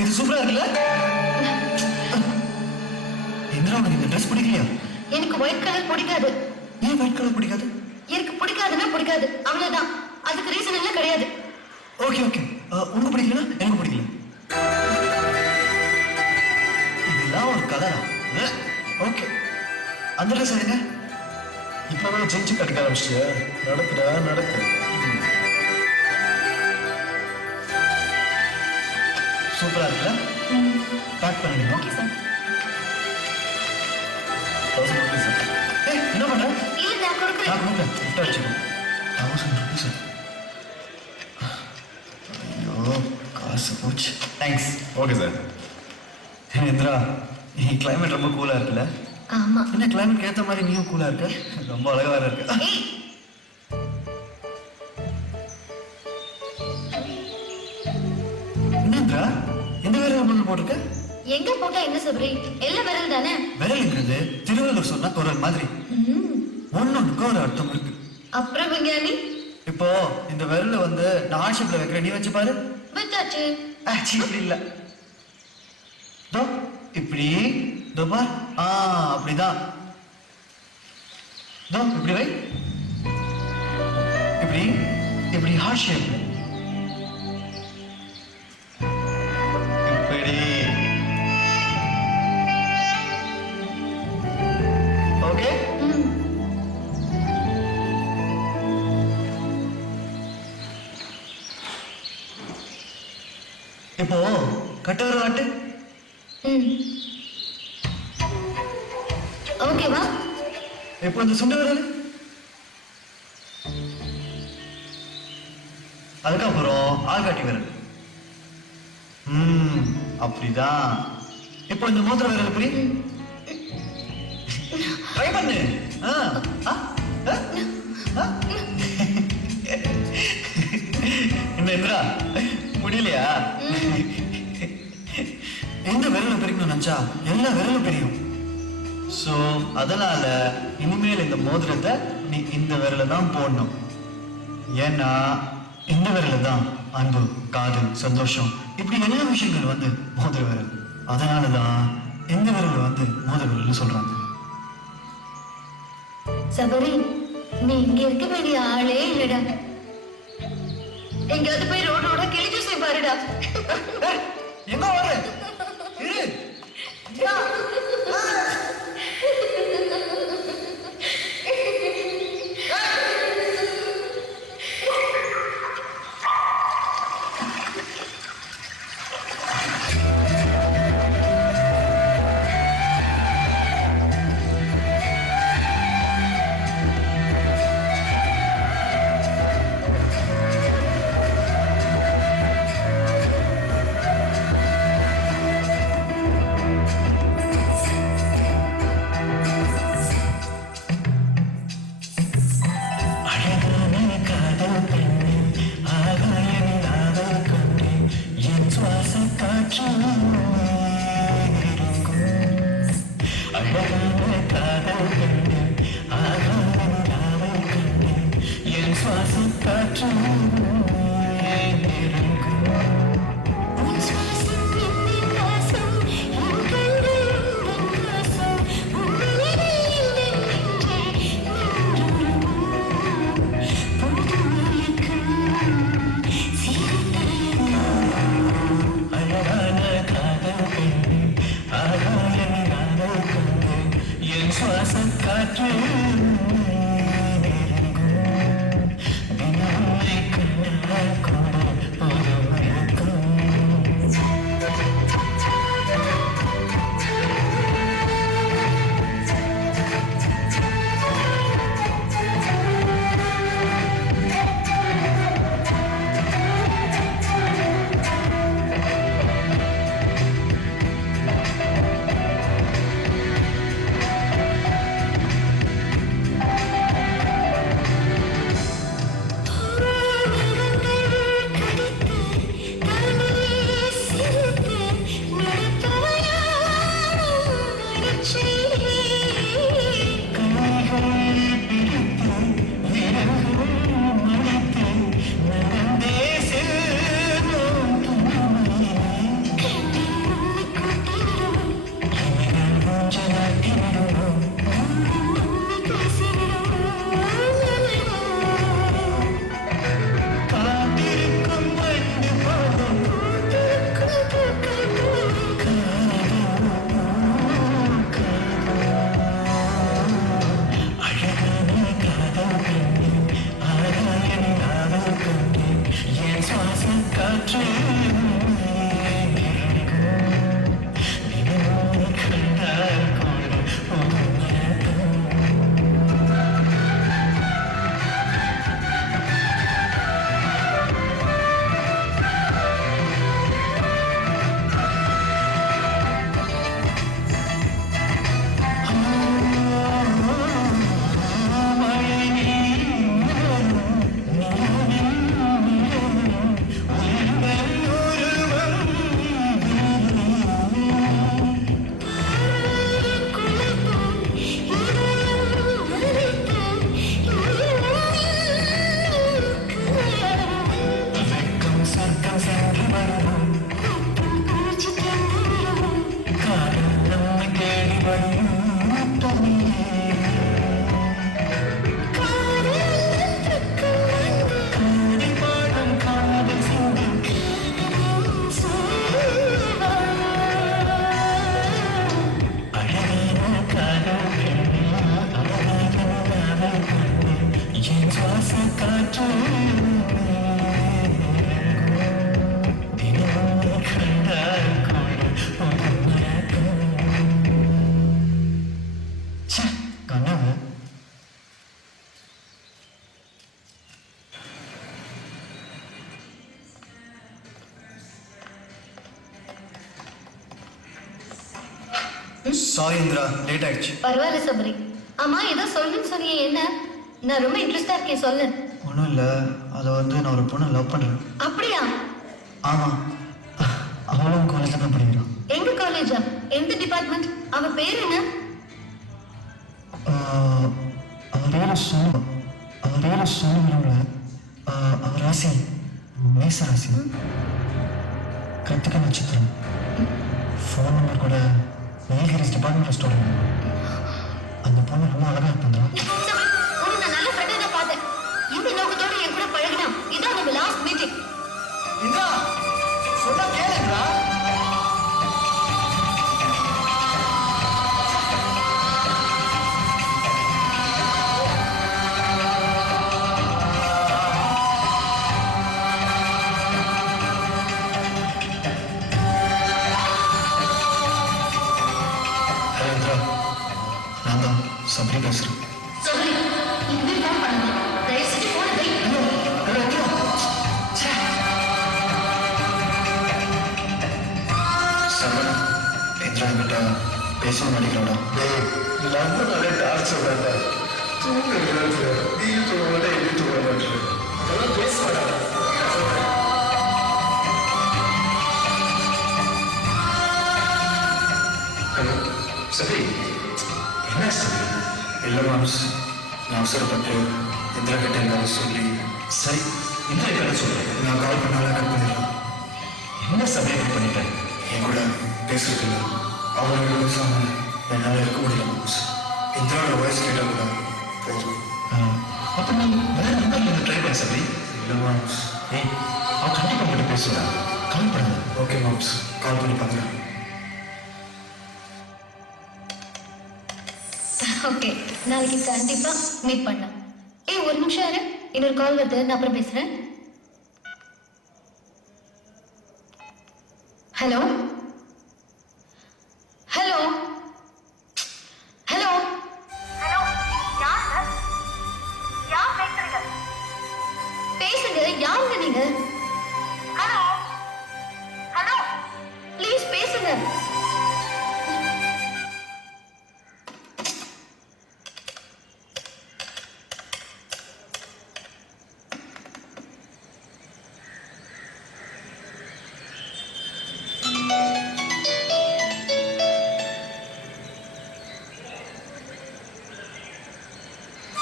இது சூப்பரா இருக்குல்ல? இந்திரா உனக்கு இந்த ட்ரெஸ் பிடிக்கலையா? எனக்கு ஒயிட் கலர் பிடிக்காது. ஏன் ஒயிட் கலர் பிடிக்காது? எனக்கு பிடிக்காதுன்னா பிடிக்காது, அவ்வளவுதான். அதுக்கு ரீசன் எல்லாம் கிடையாது. ஓகே ஓகே, உனக்கு பிடிக்கலனா எனக்கு பிடிக்கல. இதெல்லாம் ஒரு கலரா? ஓகே, அந்த ட்ரெஸ் எடுங்க. இப்பதான் செஞ்சு கடிக்க ஆரம்பிச்சிட்டியா? நடத்துடா நடத்து. சூப்பரா இருக்குல்ல? பேக் பண்ணிடுங்க. Okay sir. 1000 rupees. ஏய், என்ன பண்ற? இல்ல நான் கொடுக்குறேன். நான் கொடுக்குறேன், கிஃப்ட் வச்சுக்கோ. 1000 rupees. ஐயோ, காசு போச்சு. Thanks. Okay sir. Indira, climate ரொம்ப கூலா இருக்குல்ல? ஆமா. என்ன கிளைமேட் ஏத்த மாதிரி நீயும் கூலா இருக்க? ரொம்ப அழகா வேற இருக்க. ஏய், என்ன இந்திரா, இந்த விரல் பொருள் போட்டிருக்க? எங்க போட்டா என்ன சபரி? எல்லாம் விரல் தானே. விரல்ங்கிறது திருவள்ளுவர் சொன்ன குரல் மாதிரி ஒன்னொன்னுக்கு ஒரு அர்த்தம் இருக்கு. அப்புறம் விஞ்ஞானி இப்போ இந்த விரல வந்து நான் ஆட்சிப்ல வைக்கிறேன், நீ வச்சு பாரு. விட்டாச்சு. ஆச்சி இப்படி இல்ல, தோ இப்படி, தோ பார். அப்படிதான். தோ இப்படி வை. இப்படி இப்படி ஹார்ட் ஷேப். இப்படி. ஓகே. இப்போ கட்ட வர வாட்டு. ஓகேவா? இப்போ இந்த சுண்டு விரல். அதுக்கப்புறம் ஆள்காட்டி விரல். அப்படிதான். இப்போ இந்த மோதிர விரல் புரி. ட்ரை பண்ணு. என்ன இந்திரா, முடியலையா? எந்த விரல பிரிக்கணும் நினைச்சா எல்லா விரலும் பிரியும். சோ அதனால இனிமேல் இந்த மோதிரத்தை நீ இந்த விரல தான் போடணும். ஏன்னா இந்த விரல தான் அன்பு, காதல், சந்தோஷம், இப்படி எல்லா விஷயங்கள் வந்து மோதிர விரல். அதனாலதான் இந்த விரல் வந்து மோதிர விரல்னு சொல்றாங்க. சபரி, நீ இங்க இருக்க வேண்டிய ஆளே இல்லடா. எங்கேயாவது போய் ரோடோட கிளி ஜூஸை பாருடா. எங்க வர இரு. சாரி இந்திரா, லேட் ஆயிடுச்சு. பரவாயில்ல சபரி. ஆமா ஏதோ சொல்லணும்னு சொன்னியே, என்ன? நான் ரொம்ப இன்ட்ரெஸ்டா இருக்கேன், சொல்லு. ஒன்றும் இல்லை, அதை வந்து நான் ஒரு பொண்ணை லவ் பண்ணுறேன். அப்படியா? ஆமாம், அவளும் காலேஜில் தான் படிக்கிறான். எங்க காலேஜா? எந்த டிபார்ட்மெண்ட்? அவ பேர் என்ன? அவன் பேரை சொல்ல விரும்பல. அவன் ராசி மேச ராசி, கிருத்திகா நட்சத்திரம். ஃபோன் நம்பர் கூட நீலகிரிஸ் டிபார்ட்மெண்ட் ஸ்டோர். அந்த பொண்ணு ரொம்ப அழகா இருப்பா. சபரி, உன்னை நான் நல்ல ஃப்ரெண்டா தான் பார்த்தேன். இந்த நோக்கத்தோட என் கூட பழகினா இதான் நம்ம லாஸ்ட் மீட்டிங். இந்திரா, சொன்னா கேளுங்களா? ஹலோ இந்திரா, நான் தான் சபரி பேசுகிறேன். சபரி, இனிமே ஃபோன் பண்ணாத. தயவு செஞ்சு ஃபோனை வை. ஹலோ இந்திரா. சபரி, இந்திரா கிட்ட பேச மாட்டேங்கிறோட. நம்மளாலே டார்ச்சர் வேண்டாம். தூங்க நேரத்தில் நீ தூங்க மாட்டேன், எது தூங்க மாட்டேன். அதெல்லாம் பேச மாட்டாங்க. ஹலோ சரி, என்ன சரி? இல்லை மாம்ஸ், நான் அவசரப்பட்டு இந்திரா கிட்ட எல்லாரும் சொல்லி. சரி, என்ன என்ன சொல்றேன்? நான் கால் பண்ணாலும் கட் பண்ணிடலாம். என்ன சமயம் பண்ணிட்டேன்? என் கூட பேசுறது இல்லை. அவங்களோட பேசாம என்னால் இருக்க முடியல மாம்ஸ். இந்திராவோட வாய்ஸ் கேட்டால் கூட போதும். அப்போ நீ வேற நம்பர் நீங்கள் ட்ரை பண்ண சரி? இல்லை மாம்ஸ். ஏய், அவன் கண்டிப்பாக உங்கள்கிட்ட பேசுவா. கால் பண்ணுங்க. ஓகே மாம்ஸ், கால் பண்ணி பார்க்குறேன். ஓகே, நாளைக்கு கண்டிப்பா மீட் பண்ணலாம். ஏய், ஒரு நிமிஷம் இரு, இன்னொரு கால் வருது, நான் அப்புறம் பேசுறேன். ஹலோ ஹலோ ஹலோ ஹலோ, யாருங்க? யார் பேசுறீங்க? பேசுங்க, யாருங்க நீங்க? ஹலோ ஹலோ, ப்ளீஸ் பேசுங்க.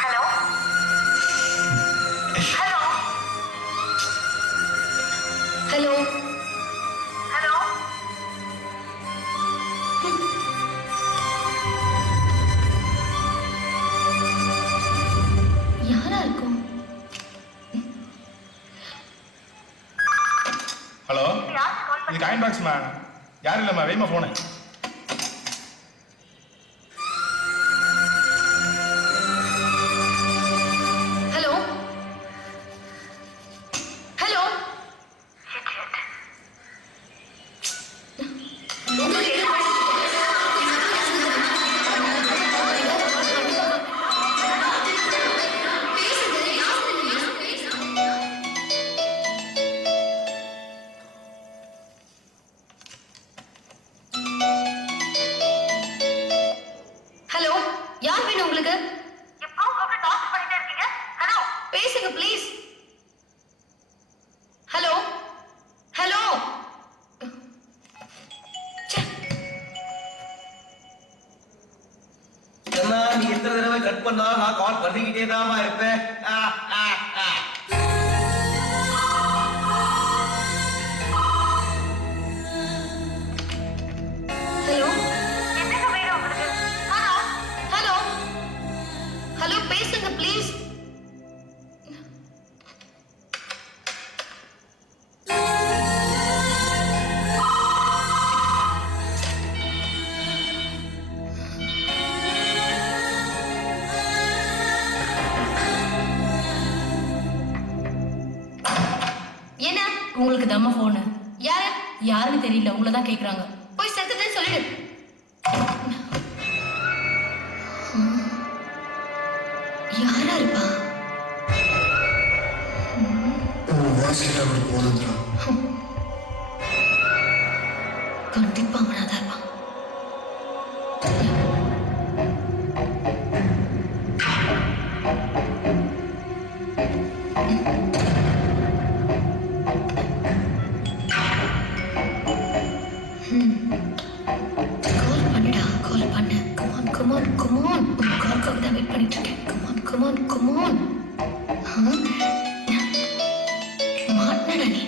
ஹலோ ஹலோ ஹலோ ஹலோ, யாரா இருக்கும்? ஹலோ, யாருக்கு கால் இது காயின் பாக்ஸ்மா. யாரும் இல்லைம்மா, வெய்மா ஃபோனை. ஹலோ ஹலோ உங்களுக்கு என்ன பேசுங்க, யாருங்க நீங்க? ஹலோ, யார் வேணும் உங்களுக்கு? எப்போ கூப்பிட்டு டார்ச்சர் பண்ணிட்டே இருக்கீங்க? ஹலோ பேசுங்க ப்ளீஸ். Hello hello. இதெல்லாம் நீ எத்தனை தடவை கட் பண்ணாலும் நான் கால் பண்ணிக்கிட்டே தாமா இருப்பேன். ஹலோ என்னங்க வேணும் உங்களுக்கு? ஹலோ ஹலோ ஹலோ, பேசுங்க ப்ளீஸ். என்ன? உங்களுக்கு தம்ம போனு யாரு? யாருன்னு தெரியல, உங்களை தான் கேக்குறாங்க. போய் செத்துட்டேன்னு சொல்லிடு. யாரா இருப்பா? உன் வாய்ஸ் கேட்டால் கூட போதும் இந்திரா. கண்டிப்பா அவனாதான் இருப்பான். கமான். மாட்டடா நீ.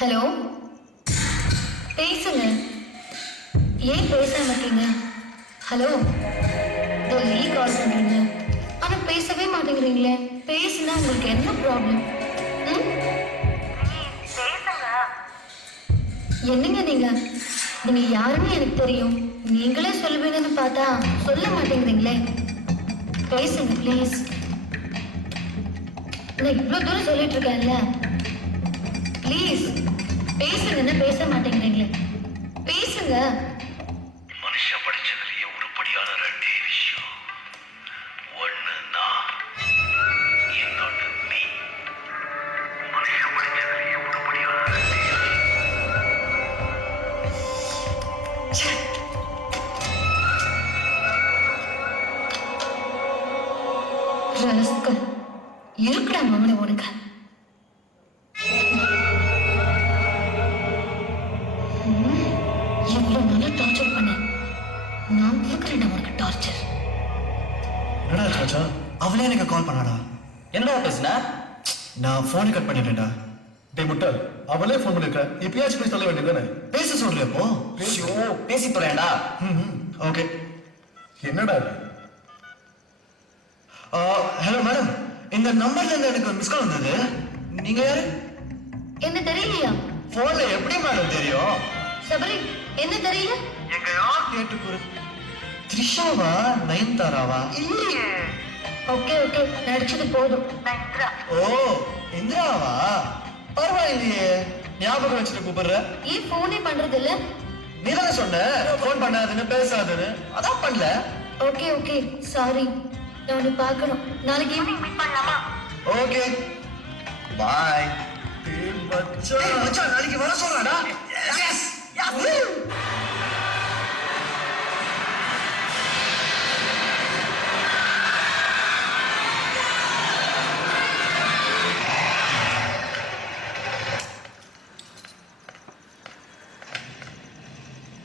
ஹலோ, பேசுங்க. ஏன் பேசாம இருக்கீங்க? ஹலோ, டெல்லி கால் பண்றீங்க, ஆனா பேசவே மாட்டேங்கிறீங்களே. பேசுனா உங்களுக்கு என்ன ப்ராப்ளம்? பேசுங்க. என்னங்க நீங்க நீங்க யாருன்னு எனக்கு தெரியும். நீங்களே சொல்லுவீங்கன்னு பார்த்தா சொல்ல மாட்டேங்கிறீங்களே. பேசுங்க ப்ளீஸ். நான் இவ்வளவு தூரம் சொல்லிட்டு இருக்கேன்ல. ப்ளீஸ் பேசுங்கன்னு பேச மாட்டேங்கிறீங்களே. பேசுங்க. மனுஷன் படிச்சதுலயே உருப்படியான ரெண்டே விஷயம். ஒண்ணு நான், இன்னொன்னு நீ. மனுஷன் படிச்சதுலயே உருப்படியான ரெண்டே ரஸ்கல், இருக்குடா மகனே உனக்கு. எவ்வளவு நல்லா டார்ச்சர் பண்ண. நான் இருக்கிறேன் உனக்கு டார்ச்சர். என்னடா ராஜா, அவளே எனக்கு கால் பண்ணாடா. என்னடா பேசுன? நான் போனை கட் பண்ணிட்டேன்டா. டே முட்டாள், அவளே ஃபோன் பண்ணிருக்க. இப்பயாச்சும் போய் சொல்ல வேண்டியதானே? பேச சொல்றியா அப்போ? ஐயோ, பேசி போறேன்டா. ஓகே. என்னடா இது? ஹலோ மேடம், இந்த நம்பர்ல இருந்து எனக்கு மிஸ் கால் வந்தது. நீங்க யாரு? என்ன தெரியலையா? போன்ல எப்படி மேடம் தெரியும்? சபரி, என்ன தெரியல? எங்கயோ கேட்டு த்ரிஷாவா நயன்தாராவா? இல்லையே. ஓகே ஓகே, நடிச்சது போதும். நான் இந்திரா. ஓ இந்திராவா? பரவாயில்லையே, ஞாபகம் வச்சுட்டு கூப்பிடுற. ஏன் போனே பண்றது இல்ல? நீ தானே சொன்ன போன் பண்ணாதுன்னு பேசாதுன்னு, அதான் பண்ணல. Okay okay, sorry. நான் உன்னை பார்க்கணும். நாளைக்கு ஈவினிங் மீட் பண்ணலாமா? Okay bye. மச்சான் நாளைக்கு வர சொல்றாடா. எஸ்